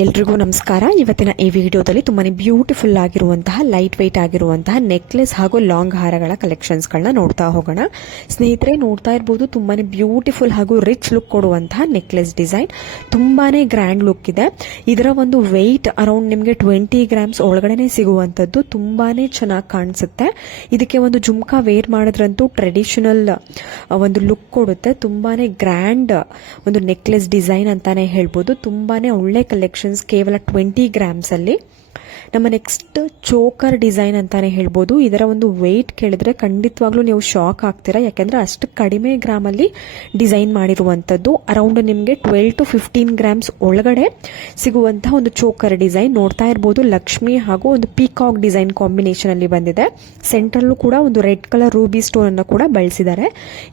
ಎಲ್ರಿಗೂ ನಮಸ್ಕಾರ. ಇವತ್ತಿನ ಈ ವಿಡಿಯೋದಲ್ಲಿ ತುಂಬಾನೇ ಬ್ಯೂಟಿಫುಲ್ ಆಗಿರುವಂತಹ ಲೈಟ್ ವೆಯ್ಟ್ ಆಗಿರುವಂತಹ ನೆಕ್ಲೆಸ್ ಹಾಗೂ ಲಾಂಗ್ ಹಾರಗಳ ಕಲೆಕ್ಷನ್ಸ್ಗಳನ್ನ ನೋಡ್ತಾ ಹೋಗೋಣ. ಸ್ನೇಹಿತರೆ, ನೋಡ್ತಾ ಇರಬಹುದು ತುಂಬಾನೇ ಬ್ಯೂಟಿಫುಲ್ ಹಾಗೂ ರಿಚ್ ಲುಕ್ ಕೊಡುವಂತಹ ನೆಕ್ಲೆಸ್ ಡಿಸೈನ್. ತುಂಬಾನೇ ಗ್ರ್ಯಾಂಡ್ ಲುಕ್ ಇದೆ. ಇದರ ಒಂದು ವೆಯ್ಟ್ ಅರೌಂಡ್ ನಿಮಗೆ 20 ಗ್ರಾಮ್ಸ್ ಒಳಗಡೆನೆ ಸಿಗುವಂತದ್ದು. ತುಂಬಾನೇ ಚೆನ್ನಾಗಿ ಕಾಣಿಸುತ್ತೆ. ಇದಕ್ಕೆ ಒಂದು ಜುಮ್ಕಾ ವೇರ್ ಮಾಡಿದ್ರಂತೂ ಟ್ರೆಡಿಷನಲ್ ಒಂದು ಲುಕ್ ಕೊಡುತ್ತೆ. ತುಂಬಾನೇ ಗ್ರ್ಯಾಂಡ್ ಒಂದು ನೆಕ್ಲೆಸ್ ಡಿಸೈನ್ ಅಂತಾನೆ ಹೇಳ್ಬೋದು. ತುಂಬಾನೇ ಒಳ್ಳೆ ಕಲೆಕ್ಷನ್ ಕೇವಲ 20 ಗ್ರಾಮ್ಸ್ ಅಲ್ಲಿ. ನಮ್ಮ ನೆಕ್ಸ್ಟ್ ಚೋಕರ್ ಡಿಸೈನ್ ಅಂತಾನೆ ಹೇಳ್ಬೋದು. ಇದರ ಒಂದು ವೆಯ್ಟ್ ಕೇಳಿದ್ರೆ ಖಂಡಿತವಾಗ್ಲೂ ನೀವು ಶಾಕ್ ಆಗ್ತೀರಾ. ಯಾಕಂದ್ರೆ ಅಷ್ಟು ಕಡಿಮೆ ಗ್ರಾಮ್ ಅಲ್ಲಿ ಡಿಸೈನ್ ಮಾಡಿರುವಂತದ್ದು. ಅರೌಂಡ್ ನಿಮಗೆ 12 to 15 ಗ್ರಾಮ್ಸ್ ಒಳಗಡೆ ಸಿಗುವಂತಹ ಒಂದು ಚೋಕರ್ ಡಿಸೈನ್. ನೋಡ್ತಾ ಇರಬಹುದು ಲಕ್ಷ್ಮಿ ಹಾಗೂ ಒಂದು ಪೀಕಾಕ್ ಡಿಸೈನ್ ಕಾಂಬಿನೇಷನ್ ಅಲ್ಲಿ ಬಂದಿದೆ. ಸೆಂಟ್ರಲ್ಲೂ ಕೂಡ ಒಂದು ರೆಡ್ ಕಲರ್ ರೂಬಿ ಸ್ಟೋನ್ ಅನ್ನು ಕೂಡ ಬಳಸಿದ್ದಾರೆ.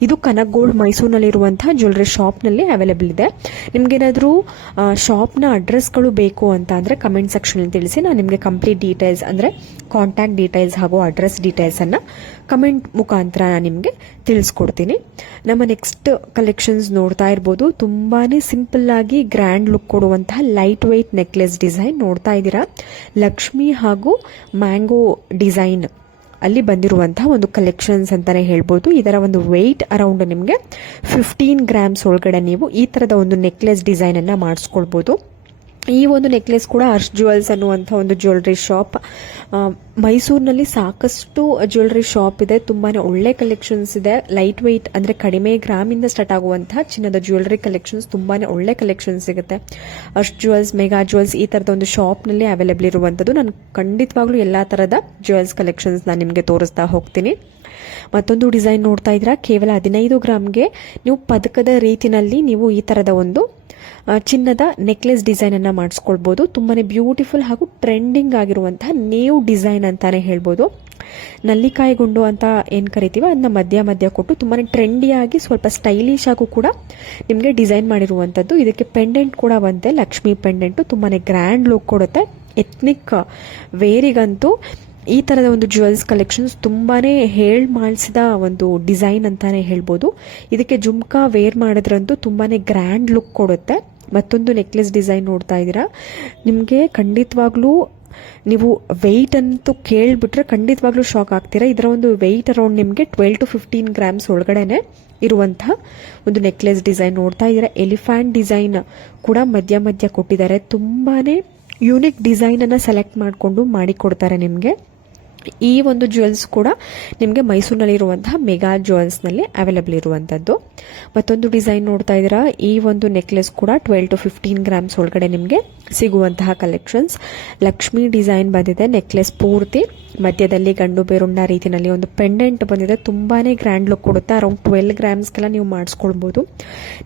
ಇದು ಕನಕ್ ಗೋಲ್ಡ್ ಮೈಸೂರಿನಲ್ಲಿರುವಂತಹ ಜ್ಯುವೆಲರಿ ಶಾಪ್ ನಲ್ಲಿ ಅವೈಲೇಬಲ್ ಇದೆ. ನಿಮ್ಗೇನಾದ್ರೂ ಶಾಪ್ ನ ಅಡ್ರೆಸ್ಗಳು ಬೇಕು ಅಂತ ಅಂದ್ರೆ ಕಮೆಂಟ್ ಸೆಕ್ಷನ್ ಅಲ್ಲಿ ತಿಳಿಸಿ. ನಾನು ನಿಮಗೆ ಕಂಪ್ಲೀಟ್ ಡೀಟೇಲ್ಸ್ ಅಂದ್ರೆ ಕಾಂಟ್ಯಾಕ್ಟ್ ಡೀಟೇಲ್ಸ್ ಹಾಗೂ ಅಡ್ರೆಸ್ ಡೀಟೇಲ್ಸ್ ಅನ್ನ ಕಮೆಂಟ್ ಮುಖಾಂತರ ನಾನು ನಿಮಗೆ ತಿಳಿಸ್ಕೊಡ್ತೀನಿ. ನಮ್ಮ ನೆಕ್ಸ್ಟ್ ಕಲೆಕ್ಷನ್ಸ್ ನೋಡ್ತಾ ಇರಬಹುದು. ತುಂಬಾನೇ ಸಿಂಪಲ್ ಆಗಿ ಗ್ರ್ಯಾಂಡ್ ಲುಕ್ ಕೊಡುವಂತಹ ಲೈಟ್ ವೆಯ್ಟ್ ನೆಕ್ಲೆಸ್ ಡಿಸೈನ್ ನೋಡ್ತಾ ಇದ್ದೀರಾ. ಲಕ್ಷ್ಮಿ ಹಾಗೂ ಮ್ಯಾಂಗೋ ಡಿಸೈನ್ ಅಲ್ಲಿ ಬಂದಿರುವಂತಹ ಒಂದು ಕಲೆಕ್ಷನ್ಸ್ ಅಂತಾನೆ ಹೇಳ್ಬೋದು. ಇದರ ಒಂದು ವೆಯ್ಟ್ ಅರೌಂಡ್ ನಿಮಗೆ 15 ಗ್ರಾಮ್ಸ್ ಒಳಗಡೆ ನೀವು ಈ ತರದ ಒಂದು ನೆಕ್ಲೆಸ್ ಡಿಸೈನ್ ಅನ್ನ ಮಾಡಿಸ್ಕೊಳ್ಬಹುದು. ಈ ಒಂದು ನೆಕ್ಲೆಸ್ ಕೂಡ ಹರ್ಷ್ ಜ್ಯುವೆಲ್ಸ್ ಅನ್ನುವಂಥ ಒಂದು ಜ್ಯುವೆಲರಿ ಶಾಪ್. ಮೈಸೂರಿನಲ್ಲಿ ಸಾಕಷ್ಟು ಜ್ಯುವೆಲರಿ ಶಾಪ್ ಇದೆ. ತುಂಬಾನೇ ಒಳ್ಳೆ ಕಲೆಕ್ಷನ್ಸ್ ಇದೆ. ಲೈಟ್ ವೆಯ್ಟ್ ಅಂದ್ರೆ ಕಡಿಮೆ ಗ್ರಾಮ್ ಇಂದ ಸ್ಟಾರ್ಟ್ ಆಗುವಂತಹ ಚಿನ್ನದ ಜ್ಯುವೆಲರಿ ಕಲೆಕ್ಷನ್ಸ್ ತುಂಬಾನೇ ಒಳ್ಳೆ ಕಲೆಕ್ಷನ್ಸ್ ಸಿಗುತ್ತೆ. ಹರ್ಷ್ ಜ್ಯುವೆಲ್ಸ್, ಮೆಗಾ ಜ್ಯುವೆಲ್ಸ್ ಈ ತರದ ಒಂದು ಶಾಪ್ ನಲ್ಲಿ ಅವೈಲೇಬಲ್ ಇರುವಂತದ್ದು. ನಾನು ಖಂಡಿತವಾಗ್ಲೂ ಎಲ್ಲಾ ತರದ ಜ್ಯುವೆಲ್ಸ್ ಕಲೆಕ್ಷನ್ಸ್ ನಾನು ನಿಮಗೆ ತೋರಿಸ್ತಾ ಹೋಗ್ತೀನಿ. ಮತ್ತೊಂದು ಡಿಸೈನ್ ನೋಡ್ತಾ ಇದ್ದೀರಾ. ಕೇವಲ 15 ಗ್ರಾಮ್ಗೆ ನೀವು ಪದಕದ ರೀತಿನಲ್ಲಿ ನೀವು ಈ ತರದ ಒಂದು ಚಿನ್ನದ ನೆಕ್ಲೆಸ್ ಡಿಸೈನ್ ಅನ್ನ ಮಾಡಿಸ್ಕೊಳ್ಬಹುದು. ತುಂಬಾನೇ ಬ್ಯೂಟಿಫುಲ್ ಹಾಗೂ ಟ್ರೆಂಡಿಂಗ್ ಆಗಿರುವಂತಹ ನೇವ್ ಡಿಸೈನ್ ಅಂತಾನೆ ಹೇಳ್ಬೋದು. ನಲ್ಲಿಕಾಯಿ ಗುಂಡು ಅಂತ ಏನ್ ಕರಿತೀವಿ ಅದನ್ನ ಮಧ್ಯ ಕೊಟ್ಟು ತುಂಬಾನೇ ಟ್ರೆಂಡಿಯಾಗಿ ಸ್ವಲ್ಪ ಸ್ಟೈಲಿಶ್ ಆಗು ಕೂಡ ನಿಮ್ಗೆ ಡಿಸೈನ್ ಮಾಡಿರುವಂತದ್ದು. ಇದಕ್ಕೆ ಪೆಂಡೆಂಟ್ ಕೂಡ ಬಂತೆ, ಲಕ್ಷ್ಮಿ ಪೆಂಡೆಂಟ್. ತುಂಬಾನೇ ಗ್ರ್ಯಾಂಡ್ ಲುಕ್ ಕೊಡುತ್ತೆ. ಎಥ್ನಿಕ್ ವೇರಿಗಂತೂ ಈ ತರದ ಒಂದು ಜ್ಯುವೆಲ್ಸ್ ಕಲೆಕ್ಷನ್ಸ್ ತುಂಬಾನೇ ಮಾಡಿಸಿದ ಒಂದು ಡಿಸೈನ್ ಅಂತಾನೆ ಹೇಳ್ಬೋದು. ಇದಕ್ಕೆ ಜುಮ್ಕಾ ವೇರ್ ಮಾಡಿದ್ರಂತೂ ತುಂಬಾನೇ ಗ್ರ್ಯಾಂಡ್ ಲುಕ್ ಕೊಡುತ್ತೆ. ಮತ್ತೊಂದು ನೆಕ್ಲೆಸ್ ಡಿಸೈನ್ ನೋಡ್ತಾ ಇದ್ದೀರಾ. ನಿಮ್ಗೆ ಖಂಡಿತವಾಗ್ಲೂ ನೀವು ವೆಯ್ಟ್ ಅಂತೂ ಕೇಳ್ಬಿಟ್ರೆ ಖಂಡಿತವಾಗ್ಲೂ ಶಾಕ್ ಆಗ್ತೀರಾ. ಇದರ ಒಂದು ವೆಯ್ಟ್ ಅರೌಂಡ್ ನಿಮಗೆ 12 to 15 ಗ್ರಾಮ್ಸ್ ಒಳಗಡೆನೆ ಇರುವಂತಹ ಒಂದು ನೆಕ್ಲೆಸ್ ಡಿಸೈನ್ ನೋಡ್ತಾ ಇದ್ದೀರಾ. ಎಲಿಫೆಂಟ್ ಡಿಸೈನ್ ಕೂಡ ಮಧ್ಯ ಕೊಟ್ಟಿದ್ದಾರೆ. ತುಂಬಾನೇ ಯೂನಿಕ್ ಡಿಸೈನ್ ಅನ್ನ ಸೆಲೆಕ್ಟ್ ಮಾಡಿಕೊಂಡು ಮಾಡಿಕೊಡ್ತಾರೆ ನಿಮಗೆ. ಈ ಒಂದು ಜ್ಯುವೆಲ್ಸ್ ಕೂಡ ನಿಮಗೆ ಮೈಸೂರಿನಲ್ಲಿರುವಂತಹ ಮೆಗಾ ಜ್ಯುವೆಲ್ಸ್ ನಲ್ಲಿ ಅವೈಲೇಬಲ್ ಇರುವಂತದ್ದು. ಮತ್ತೊಂದು ಡಿಸೈನ್ ನೋಡ್ತಾ ಇದ್ದೀರಾ. ಈ ಒಂದು ನೆಕ್ಲೆಸ್ ಕೂಡ 12 to 15 ಗ್ರಾಮ್ಸ್ ಒಳಗಡೆ ನಿಮಗೆ ಸಿಗುವಂತಹ ಕಲೆಕ್ಷನ್ಸ್. ಲಕ್ಷ್ಮಿ ಡಿಸೈನ್ ಬಂದಿದೆ. ನೆಕ್ಲೆಸ್ ಪೂರ್ತಿ ಮಧ್ಯದಲ್ಲಿ ಗಂಡು ಬೇರುಂಡ ರೀತಿಯಲ್ಲಿ ಒಂದು ಪೆಂಡೆಂಟ್ ಬಂದಿದೆ. ತುಂಬಾನೇ ಗ್ರ್ಯಾಂಡ್ ಲುಕ್ ಕೊಡುತ್ತೆ. ಅರೌಂಡ್ 12 ಗ್ರಾಮ್ಸ್ಗೆಲ್ಲ ನೀವು ಮಾಡಿಸ್ಕೊಳ್ಬಹುದು.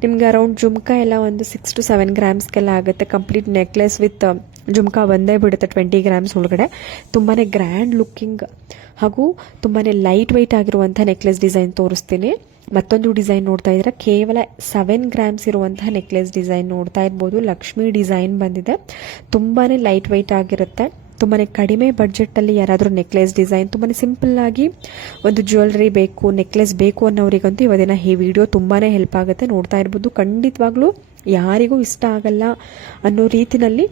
ನಿಮ್ಗೆ ಅರೌಂಡ್ ಜುಮ್ಕಾ ಎಲ್ಲ ಒಂದು 6 to 7 ಗ್ರಾಮ್ಸ್ಗೆಲ್ಲ ಆಗುತ್ತೆ. ಕಂಪ್ಲೀಟ್ ನೆಕ್ಲೆಸ್ ವಿತ್ ಜುಮ್ಕಾ ಒಂದೇ ಬಿಡುತ್ತೆ 20 ಗ್ರಾಮ್ಸ್ ಒಳಗಡೆ. ತುಂಬಾನೇ ಗ್ರ್ಯಾಂಡ್ ಲುಕ್ಕಿಂಗ್ ಹಾಗೂ ತುಂಬಾನೇ ಲೈಟ್ ವೆಯ್ಟ್ ಆಗಿರುವಂತಹ ನೆಕ್ಲೆಸ್ ಡಿಸೈನ್ ತೋರಿಸ್ತೀನಿ. ಮತ್ತೊಂದು ಡಿಸೈನ್ ನೋಡ್ತಾ ಇದ್ರೆ ಕೇವಲ 7 ಗ್ರಾಮ್ಸ್ ಇರುವಂತಹ ನೆಕ್ಲೆಸ್ ಡಿಸೈನ್ ನೋಡ್ತಾ ಇರ್ಬೋದು. ಲಕ್ಷ್ಮಿ ಡಿಸೈನ್ ಬಂದಿದೆ. ತುಂಬಾನೇ ಲೈಟ್ ವೆಯ್ಟ್ ಆಗಿರುತ್ತೆ. ತುಂಬಾನೇ ಕಡಿಮೆ ಬಡ್ಜೆಟ್ ಅಲ್ಲಿ ಯಾರಾದ್ರೂ ನೆಕ್ಲೆಸ್ ಡಿಸೈನ್ ತುಂಬಾನೇ ಸಿಂಪಲ್ ಆಗಿ ಒಂದು ಜ್ಯುವೆಲರಿ ಬೇಕು, ನೆಕ್ಲೆಸ್ ಬೇಕು ಅನ್ನೋರಿಗಂತೂ ಇವತ್ತಿನ ಈ ವಿಡಿಯೋ ತುಂಬಾನೇ ಹೆಲ್ಪ್ ಆಗುತ್ತೆ. ನೋಡ್ತಾ ಇರ್ಬೋದು. ಖಂಡಿತವಾಗ್ಲೂ ಯಾರಿಗೂ ಇಷ್ಟ ಆಗಲ್ಲ ಅನ್ನೋ ರೀತಿನಲ್ಲಿ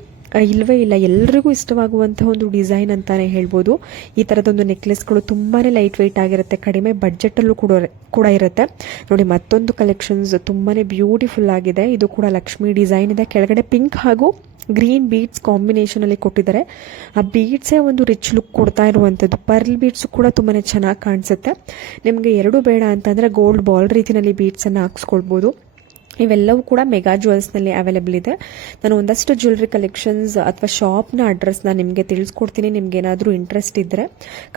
ಇಲ್ವೇ ಇಲ್ಲ, ಎಲ್ರಿಗೂ ಇಷ್ಟವಾಗುವಂತಹ ಒಂದು ಡಿಸೈನ್ ಅಂತಾನೆ ಹೇಳ್ಬೋದು. ಈ ತರದೊಂದು ನೆಕ್ಲೆಸ್ಗಳು ತುಂಬಾನೇ ಲೈಟ್ ವೆಯ್ಟ್ ಆಗಿರುತ್ತೆ. ಕಡಿಮೆ ಬಡ್ಜೆಟ್ ಅಲ್ಲೂ ಕೂಡ ಇರುತ್ತೆ. ನೋಡಿ, ಮತ್ತೊಂದು ಕಲೆಕ್ಷನ್ಸ್ ತುಂಬಾನೇ ಬ್ಯೂಟಿಫುಲ್ ಆಗಿದೆ. ಇದು ಕೂಡ ಲಕ್ಷ್ಮಿ ಡಿಸೈನ್ ಇದೆ. ಕೆಳಗಡೆ ಪಿಂಕ್ ಹಾಗೂ ಗ್ರೀನ್ ಬೀಡ್ಸ್ ಕಾಂಬಿನೇಷನ್ ಅಲ್ಲಿ ಕೊಟ್ಟಿದ್ದಾರೆ. ಆ ಬೀಡ್ಸೇ ಒಂದು ರಿಚ್ ಲುಕ್ ಕೊಡ್ತಾ ಇರುವಂತದ್ದು. ಪರ್ಲ್ ಬೀಡ್ಸ್ ಕೂಡ ತುಂಬಾನೇ ಚೆನ್ನಾಗಿ ಕಾಣಿಸುತ್ತೆ. ನಿಮ್ಗೆ ಎರಡು ಬೇಡ ಅಂತಂದ್ರೆ ಗೋಲ್ಡ್ ಬಾಲ್ ರೀತಿನಲ್ಲಿ ಬೀಡ್ಸ್ ಅನ್ನ ಹಾಕ್ಸ್ಕೊಳ್ಬಹುದು. ಇವೆಲ್ಲವೂ ಕೂಡ ಮೆಗಾ ಜ್ಯುವೆಲ್ಸ್ ನಲ್ಲಿ ಅವೈಲೇಬಲ್ ಇದೆ. ನಾನು ಒಂದಷ್ಟು ಜ್ಯುವೆಲರಿ ಕಲೆಕ್ಷನ್ಸ್ ಅಥವಾ ಶಾಪ್ ನ ಅಡ್ರೆಸ್ ನ ನಿಮಗೆ ತಿಳಿಸ್ಕೊಡ್ತೀನಿ. ನಿಮ್ಗೆ ಏನಾದ್ರೂ ಇಂಟ್ರೆಸ್ಟ್ ಇದ್ರೆ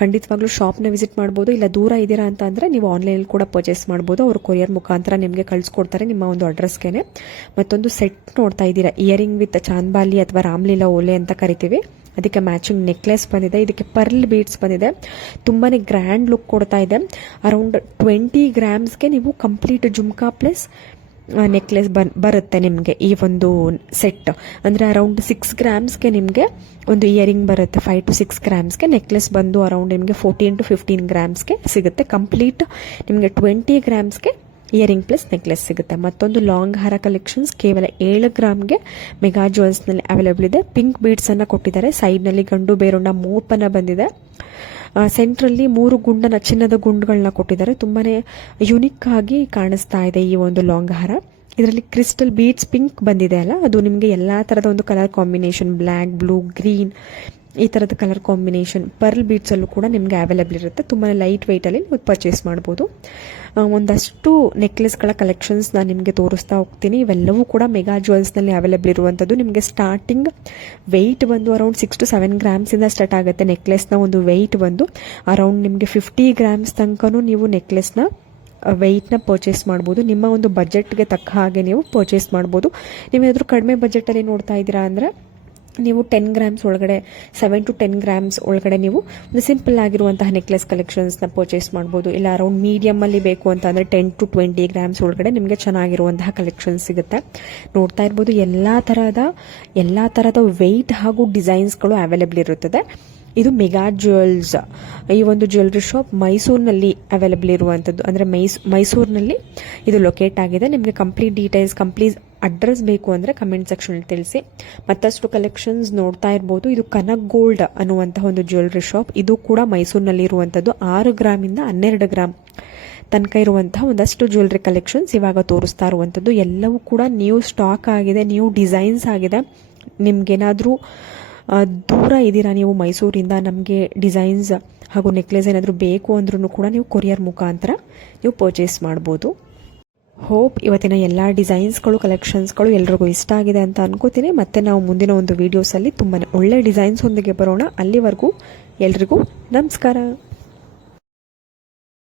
ಖಂಡಿತವಾಗ್ಲೂ ಶಾಪ್ ನ ವಿಸಿಟ್ ಮಾಡಬಹುದು. ಇಲ್ಲ ದೂರ ಇದ್ದೀರಾ ಅಂತ ಅಂದ್ರೆ ನೀವು ಆನ್ಲೈನ್ ಕೂಡ ಪರ್ಚೇಸ್ ಮಾಡಬಹುದು. ಅವರು ಕೊರಿಯರ್ ಮುಖಾಂತರ ನಿಮಗೆ ಕಳಿಸ್ಕೊಡ್ತಾರೆ ನಿಮ್ಮ ಒಂದು ಅಡ್ರೆಸ್ಗೆನೆ. ಮತ್ತೊಂದು ಸೆಟ್ ನೋಡ್ತಾ ಇದ್ದೀರಾ. ಇಯರಿಂಗ್ ವಿತ್ ಚಾಂದ್ಬಾಲಿ ಅಥವಾ ರಾಮ್ಲೀಲಾ ಓಲೆ ಅಂತ ಕರಿತೀವಿ. ಅದಕ್ಕೆ ಮ್ಯಾಚಿಂಗ್ ನೆಕ್ಲೆಸ್ ಬಂದಿದೆ. ಇದಕ್ಕೆ ಪರ್ಲ್ ಬೀಡ್ಸ್ ಬಂದಿದೆ. ತುಂಬಾನೇ ಗ್ರ್ಯಾಂಡ್ ಲುಕ್ ಕೊಡ್ತಾ ಇದೆ. ಅರೌಂಡ್ 20 ಗ್ರಾಮ್ಸ್ಗೆ ನೀವು ಕಂಪ್ಲೀಟ್ ಜುಮ್ಕಾ ಪ್ಲಸ್ ನೆಕ್ಲೆಸ್ ಬರುತ್ತೆ ನಿಮಗೆ. ಈ ಒಂದು ಸೆಟ್ ಅಂದ್ರೆ ಅರೌಂಡ್ 6 ಗ್ರಾಮ್ಸ್ಗೆ ನಿಮಗೆ ಒಂದು ಇಯರಿಂಗ್ ಬರುತ್ತೆ. 5 to 6 ಗ್ರಾಮ್ಸ್ಗೆ ನೆಕ್ಲೆಸ್ ಬಂದು ಅರೌಂಡ್ ನಿಮಗೆ 14 to 15 ಗ್ರಾಮ್ಸ್ಗೆ ಸಿಗುತ್ತೆ. ಕಂಪ್ಲೀಟ್ ನಿಮಗೆ 20 ಗ್ರಾಮ್ಸ್ಗೆ ಇಯರಿಂಗ್ ಪ್ಲಸ್ ನೆಕ್ಲೆಸ್ ಸಿಗುತ್ತೆ. ಮತ್ತೊಂದು ಲಾಂಗ್ ಹಾರ ಕಲೆಕ್ಷನ್ಸ್ ಕೇವಲ 7 ಗ್ರಾಮ್ಗೆ ಮೆಗಾ ಜ್ಯುವೆಲ್ಸ್ನಲ್ಲಿ ಅವೈಲೇಬಲ್ ಇದೆ. ಪಿಂಕ್ ಬೀಡ್ಸನ್ನು ಕೊಟ್ಟಿದ್ದಾರೆ. ಸೈಡ್ನಲ್ಲಿ ಗಂಡು ಬೇರೊಂಡ ಮೋಪನ ಬಂದಿದೆ. ಸೆಂಟ್ರಲ್ಲಿ 3 ಚಿನ್ನದ ಗುಂಡುಗಳನ್ನ ಕೊಟ್ಟಿದ್ದಾರೆ. ತುಂಬಾ ಯುನಿಕ್ ಆಗಿ ಕಾಣಿಸ್ತಾ ಇದೆ ಈ ಒಂದು ಲಾಂಗ್ ಹಾರ. ಇದರಲ್ಲಿ ಕ್ರಿಸ್ಟಲ್ ಬೀಡ್ಸ್ ಪಿಂಕ್ ಬಂದಿದೆ ಅಲ್ಲ, ಅದು ನಿಮಗೆ ಎಲ್ಲ ಥರದ ಒಂದು colour combination, black, blue, green, ಈ ಥರದ ಕಲರ್ ಕಾಂಬಿನೇಷನ್ ಪರ್ಲ್ ಬೀಡ್ಸಲ್ಲೂ ಕೂಡ ನಿಮಗೆ ಅವೈಲೇಬಲ್ ಇರುತ್ತೆ. ತುಂಬಾ ಲೈಟ್ ವೆಯ್ಟಲ್ಲಿ ನೀವು ಪರ್ಚೇಸ್ ಮಾಡ್ಬೋದು. ಒಂದಷ್ಟು ನೆಕ್ಲೆಸ್ಗಳ ಕಲೆಕ್ಷನ್ಸ್ ನಾನು ನಿಮಗೆ ತೋರಿಸ್ತಾ ಹೋಗ್ತೀನಿ. ಇವೆಲ್ಲವೂ ಕೂಡ ಮೆಗಾ ಜ್ಯುವೆಲ್ಸ್ನಲ್ಲಿ ಅವೈಲೇಬಲ್ ಇರುವಂಥದ್ದು. ನಿಮಗೆ ಸ್ಟಾರ್ಟಿಂಗ್ ವೆಯ್ಟ್ ಬಂದು ಅರೌಂಡ್ 6 to 7 ಗ್ರಾಮ್ಸಿಂದ ಸ್ಟಾರ್ಟ್ ಆಗುತ್ತೆ. ನೆಕ್ಲೆಸ್ನ ಒಂದು ವೆಯ್ಟ್ ಬಂದು ಅರೌಂಡ್ ನಿಮಗೆ 50 ಗ್ರಾಮ್ಸ್ ತನಕನೂ ನೀವು ನೆಕ್ಲೆಸ್ನ ವೆಯ್ಟ್ನ ಪರ್ಚೇಸ್ ಮಾಡ್ಬೋದು. ನಿಮ್ಮ ಒಂದು ಬಜೆಟ್ಗೆ ತಕ್ಕ ಹಾಗೆ ನೀವು ಪರ್ಚೇಸ್ ಮಾಡ್ಬೋದು. ನೀವೇನಾದರೂ ಕಡಿಮೆ ಬಜೆಟಲ್ಲಿ ನೋಡ್ತಾ ಇದ್ದೀರಾ ಅಂದರೆ ನೀವು 10 ಗ್ರಾಮ್ಸ್ ಒಳಗಡೆ, 7 to 10 ಗ್ರಾಮ್ಸ್ ಒಳಗಡೆ ನೀವು ಒಂದು ಸಿಂಪಲ್ ಆಗಿರುವಂತಹ ನೆಕ್ಲೆಸ್ ಕಲೆಕ್ಷನ್ಸ್ನ ಪರ್ಚೇಸ್ ಮಾಡ್ಬೋದು. ಇಲ್ಲ ಅರೌಂಡ್ ಮೀಡಿಯಮಲ್ಲಿ ಬೇಕು ಅಂತ ಅಂದರೆ 10 to 20 ಗ್ರಾಮ್ಸ್ ಒಳಗಡೆ ನಿಮಗೆ ಚೆನ್ನಾಗಿರುವಂತಹ ಕಲೆಕ್ಷನ್ಸ್ ಸಿಗುತ್ತೆ. ನೋಡ್ತಾ ಇರ್ಬೋದು ಎಲ್ಲ ಥರದ ವೆಯ್ಟ್ ಹಾಗೂ ಡಿಸೈನ್ಸ್ಗಳು ಅವೈಲೇಬಲ್ ಇರುತ್ತದೆ. ಇದು ಮೆಗಾ ಜ್ಯುವೆಲ್ಸ್. ಈ ಒಂದು ಜ್ಯುವೆಲ್ರಿ ಶಾಪ್ ಮೈಸೂರಿನಲ್ಲಿ ಅವೈಲೇಬಲ್ ಇರುವಂಥದ್ದು, ಅಂದರೆ ಮೈಸೂರಿನಲ್ಲಿ ಇದು ಲೊಕೇಟ್ ಆಗಿದೆ. ನಿಮಗೆ ಕಂಪ್ಲೀಟ್ ಡೀಟೇಲ್ಸ್, ಕಂಪ್ಲೀಟ್ ಅಡ್ರೆಸ್ ಬೇಕು ಅಂದರೆ ಕಮೆಂಟ್ ಸೆಕ್ಷನಲ್ಲಿ ತಿಳಿಸಿ. ಮತ್ತಷ್ಟು ಕಲೆಕ್ಷನ್ಸ್ ನೋಡ್ತಾ ಇರ್ಬೋದು. ಇದು ಕನಕ್ ಗೋಲ್ಡ್ ಅನ್ನುವಂತಹ ಒಂದು ಜ್ಯುವೆಲ್ರಿ ಶಾಪ್. ಇದು ಕೂಡ ಮೈಸೂರಿನಲ್ಲಿ ಇರುವಂಥದ್ದು. 6 ಗ್ರಾಮಿಂದ 12 ಗ್ರಾಮ್ ತನಕ ಇರುವಂತಹ ಒಂದಷ್ಟು ಜ್ಯುವೆಲ್ರಿ ಕಲೆಕ್ಷನ್ಸ್ ಇವಾಗ ತೋರಿಸ್ತಾ ಇರುವಂಥದ್ದು. ಎಲ್ಲವೂ ಕೂಡ ನ್ಯೂ ಸ್ಟಾಕ್ ಆಗಿದೆ, ನ್ಯೂ ಡಿಸೈನ್ಸ್ ಆಗಿದೆ. ನಿಮ್ಗೇನಾದರೂ ದೂರ ಇದ್ದೀರಾ ನೀವು ಮೈಸೂರಿಂದ, ನಮಗೆ ಡಿಸೈನ್ಸ್ ಹಾಗೂ ನೆಕ್ಲೆಸ್ ಏನಾದರೂ ಬೇಕು ಅಂದ್ರೂ ಕೂಡ ನೀವು ಕೊರಿಯರ್ ಮುಖಾಂತರ ನೀವು ಪರ್ಚೇಸ್ ಮಾಡ್ಬೋದು. ಹೋಪ್ ಇವತ್ತಿನ ಎಲ್ಲ ಡಿಸೈನ್ಸ್ಗಳು, ಕಲೆಕ್ಷನ್ಸ್ಗಳು ಎಲ್ರಿಗೂ ಇಷ್ಟ ಆಗಿದೆ ಅಂತ ಅನ್ಕೋತೀನಿ. ಮತ್ತೆ ನಾವು ಮುಂದಿನ ಒಂದು ವೀಡಿಯೋಸಲ್ಲಿ ತುಂಬಾ ಒಳ್ಳೆ ಡಿಸೈನ್ಸ್ ಒಂದಿಗೆ ಬರೋಣ. ಅಲ್ಲಿವರೆಗೂ ಎಲ್ರಿಗೂ ನಮಸ್ಕಾರ.